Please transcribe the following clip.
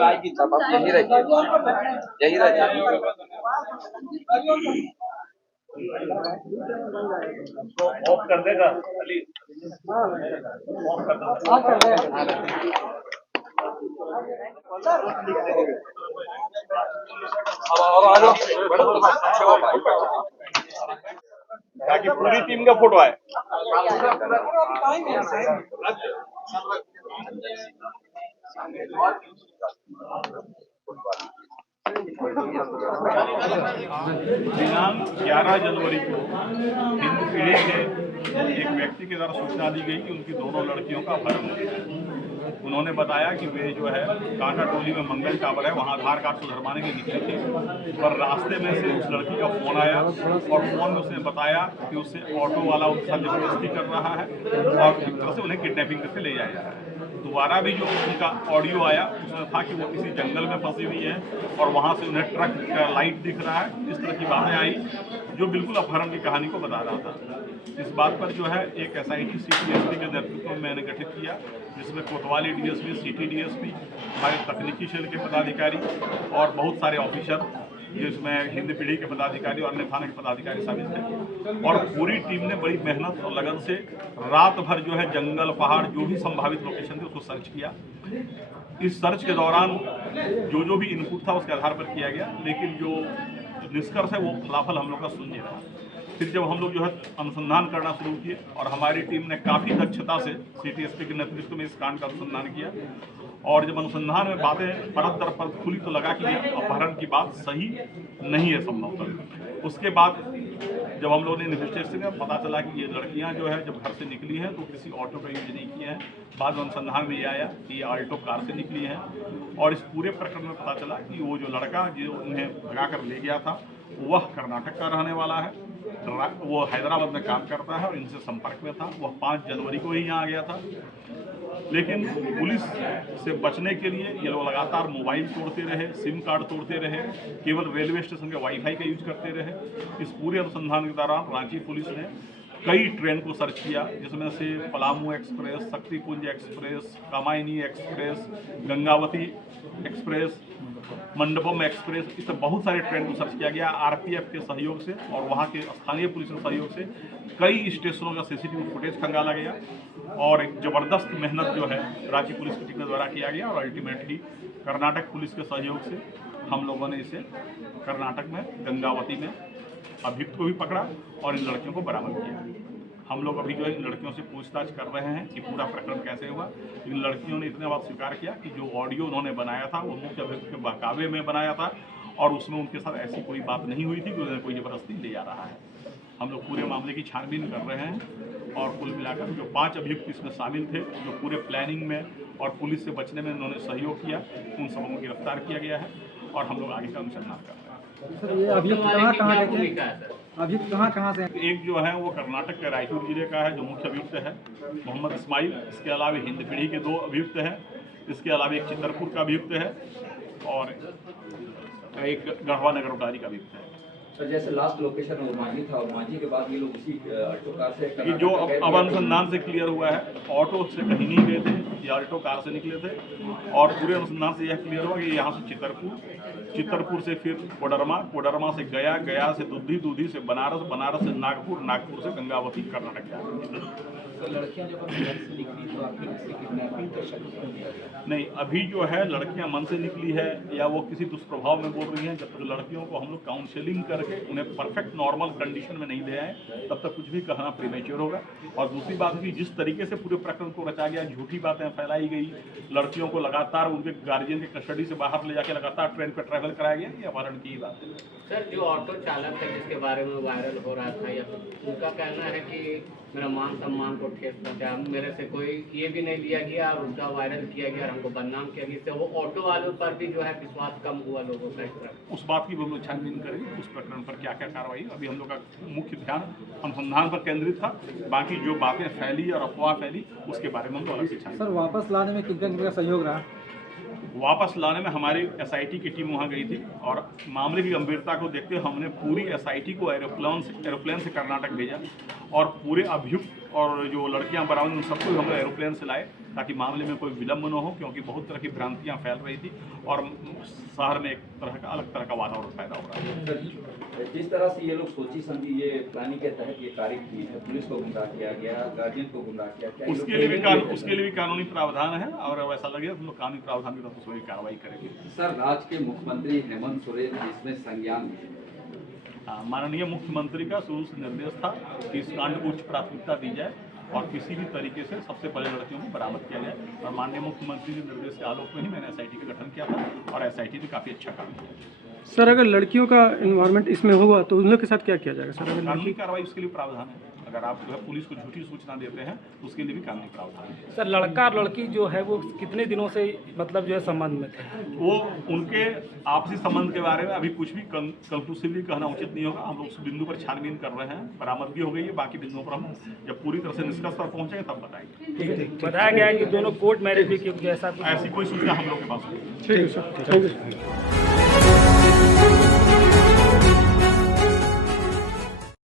आएगी तब आप यही रहिए, यही रहिए। ऑफ कर देगा अली, ऑफ कर देगा। ताकि पूरी टीम का फोटो आए। दिनांक 11 जनवरी को हिंद पीढ़ी के एक व्यक्ति के द्वारा सूचना दी गई कि उनकी दोनों लड़कियों का अपहरण हो गया है। उन्होंने बताया कि वे जो है कांटा टोली में मंगल टावर है, वहाँ आधार कार्ड सुधरवाने के निकले थे, पर रास्ते में से उस लड़की का फोन आया और फोन में उसने बताया कि उससे ऑटो वाला उनके साथ जबरदस्ती कर रहा है और एक तरह से उन्हें किडनैपिंग करके ले जाया जा रहा है। दोबारा भी जो उनका ऑडियो आया उसमें था कि वो किसी जंगल में फंसी हुई है और वहाँ से उन्हें ट्रक का लाइट दिख रहा है। इस तरह की बातें आई जो बिल्कुल अपहरण की कहानी को बता रहा था। इस बात पर जो है एक SIT CTSP के नेतृत्व में मैंने गठित किया, जिसमें कोतवाली DSP, सिटी DSP, हमारे तकनीकी सेल के पदाधिकारी और बहुत सारे ऑफिसर, जिसमें हिंद पीढ़ी के पदाधिकारी और अन्य थाने के पदाधिकारी शामिल थे। और पूरी टीम ने बड़ी मेहनत और लगन से रात भर जो है जंगल, पहाड़, जो भी संभावित लोकेशन थे उसको सर्च किया। इस सर्च के दौरान जो भी इनपुट था उसके आधार पर किया गया, लेकिन जो निष्कर्ष है वो फलाफल हम लोग का शून्य रहा। फिर जब हम लोग जो है अनुसंधान करना शुरू किए और हमारी टीम ने काफ़ी दक्षता से CTSP के नेतृत्व में इस कांड का अनुसंधान किया, और जब अनुसंधान में बातें परत दर परत खुली तो लगा कि अपहरण की बात सही नहीं है संभवतः। उसके बाद जब हम लोगों ने इन्वेस्टिगेशन में पता चला कि ये लड़कियां जो है जब घर से निकली हैं तो किसी ऑटो का यूज नहीं किया है। बाद में अनुसंधान में ये आया कि ये ऑल्टो कार से निकली हैं, और इस पूरे प्रकरण में पता चला कि वो जो लड़का जो उन्हें भगा कर ले गया था वह कर्नाटक का रहने वाला है, वो हैदराबाद में काम करता है और इनसे संपर्क में था। वह 5 जनवरी को ही यहाँ आ गया था, लेकिन पुलिस से बचने के लिए ये लोग लगातार मोबाइल तोड़ते रहे, सिम कार्ड तोड़ते रहे, केवल रेलवे स्टेशन के वाईफाई का यूज करते रहे। इस पूरे अनुसंधान के दौरान रांची पुलिस ने कई ट्रेन को सर्च किया, जिसमें से Palamu express, Shaktipunj express, Kamayani express, Gangavati express, Mandapam express, इस बहुत सारे ट्रेन को सर्च किया गया। RPF के सहयोग से और वहाँ के स्थानीय पुलिस के सहयोग से कई स्टेशनों का CCTV फुटेज खंगाला गया और एक ज़बरदस्त मेहनत जो है रांची पुलिस की टीम के द्वारा किया गया, और अल्टीमेटली कर्नाटक पुलिस के सहयोग से हम लोगों ने इसे कर्नाटक में गंगावती में अभियुक्त को भी पकड़ा और इन लड़कियों को बरामद किया। हम लोग अभी जो है इन लड़कियों से पूछताछ कर रहे हैं कि पूरा प्रकरण कैसे हुआ। इन लड़कियों ने इतने बात स्वीकार किया कि जो ऑडियो उन्होंने बनाया था वो मुख्य अभियुक्त के बहकावे में बनाया था और उसमें उनके साथ ऐसी कोई बात नहीं हुई थी कि उन्हें कोई ज़बरदस्ती ले जा रहा है। हम लोग पूरे मामले की छानबीन कर रहे हैं और कुल मिलाकर जो 5 अभियुक्त इसमें शामिल थे, जो पूरे प्लानिंग में और पुलिस से बचने में उन्होंने सहयोग किया, उन सबों को गिरफ्तार किया गया है और हम लोग आगे का अनुसंधान कर रहे हैं। सर, ये अभियुक्त कहाँ से? एक जो है वो कर्नाटक के रायचूर जिले का है जो मुख्य अभियुक्त है, मोहम्मद इस्माइल। इसके अलावा हिंद पीढ़ी के 2 अभियुक्त हैं। इसके अलावा एक चितरपुर का अभियुक्त है और एक गढ़वा नगर उटारी का अभियुक्त है। सर, जैसे लास्ट लोकेशन वो मांझी था और मांझी के बाद ये लोग उसी ऑटो कार से ये जो अब अनुसंधान से क्लियर हुआ है, ऑटो से कहीं नहीं गए थे, ये ऑल्टो कार से निकले थे और पूरे अनुसंधान से यह क्लियर हुआ कि यहाँ से चितरपुर से फिर कोडरमा से गया से दूधी से बनारस से नागपुर से गंगावती कर्नाटक जा। तो लड़कियां जब घर से निकली तो आपने किसी किडनैपिंग का शक क्यों दिया? नहीं, अभी जो है लड़कियां मन से निकली है या वो किसी दुष्प्रभाव में बोल रही हैं, जब तक लड़कियों को हम लोग काउंसलिंग करके उन्हें परफेक्ट नॉर्मल कंडीशन में नहीं ले आए तब तक कुछ भी कहना प्रीमेच्योर होगा। और दूसरी बात कि जिस तरीके से पूरे प्रकरण को रचा गया, झूठी बातें फैलाई गई, लड़कियों को लगातार उनके गार्जियन के कस्टडी से बाहर ले जाकर लगातार ट्रेन पर ट्रैवल कराया गया, ये अपहरण की बात है। सर, जो ऑटो चालक है जिसके बारे में वायरल हो रहा था, या उनका कहना है कि मेरा मान सम्मान को ठेस पहुंचा, मेरे से कोई ये भी नहीं लिया गया और उनका वायरल किया गया और हमको बदनाम किया गया, इससे वो ऑटो वालों पर भी जो है विश्वास कम हुआ लोगों का। इस तरह उस बात की हम लोग छानबीन करेंगे, उस प्रकरण पर क्या क्या कार्रवाई। अभी हम लोग का मुख्य ध्यान अनुसंधान पर केंद्रित था, बाकी जो बातें फैली और अफवाह फैली उसके बारे में हम लोग अलग से छानबीन। सर, वापस लाने में किनका सहयोग रहा? वापस लाने में हमारी एसआईटी की टीम वहाँ गई थी और मामले की गंभीरता को देखते हुए हमने पूरी एसआईटी को एरोप्लेन से कर्नाटक भेजा और पूरे अभियुक्त और जो लड़कियां बरामद उन सबको हम एरोप्लेन से लाए ताकि मामले में कोई विलम्ब न हो, क्योंकि बहुत तरह की भ्रांतियां फैल रही थी और शहर में एक तरह का अलग तरह का वातावरण पैदा हो रहा है। सर, जिस तरह से ये लोग सोची समझी ये प्लानिंग के तहत ये कार्य की है, पुलिस को गुमराह किया गया, गार्जियन को गुमराह किया, क्या उसके लिए भी कानूनी प्रावधान है और वैसा लगेगा तो हम लोग कानूनी प्रावधान की तरफ से कार्रवाई करेंगे। सर, राज्य के मुख्यमंत्री हेमंत सोरेन इसमें संज्ञान लिए। माननीय मुख्यमंत्री का शुरू से निर्देश था कि इस कांड को उच्च प्राथमिकता दी जाए और किसी भी तरीके से सबसे पहले लड़कियों को बरामद किया जाए और माननीय मुख्यमंत्री के निर्देश के आलोक में ही मैंने एसआईटी का गठन किया था और एसआईटी ने काफ़ी अच्छा काम किया। सर, अगर लड़कियों का इन्वॉल्वमेंट इसमें होगा तो उन लोग के साथ क्या किया जाएगा सर? अगर कानूनी कार्रवाई उसके लिए प्रावधान है। अगर आप जो है पुलिस को झूठी सूचना देते हैं तो उसके लिए भी कानूनी प्रावधान है। सर, लड़का और लड़की जो है वो कितने दिनों से मतलब जो है संबंध में थे? वो उनके आपसी संबंध के बारे में अभी कुछ भी कंक्लूसिवली कहना उचित नहीं होगा। हम लोग उस बिंदु पर छानबीन कर रहे हैं, बरामदगी हो गई है, बाकी बिंदुओं पर हम जब पूरी तरह से निष्कर्ष पर पहुंचेंगे तब बताएंगे। बताया गया है कि दोनों कोर्ट मैरिज भी, क्योंकि ऐसा ऐसी कोई सूचना हम लोग के पास नहीं है। ठीक है सर, थैंक यू।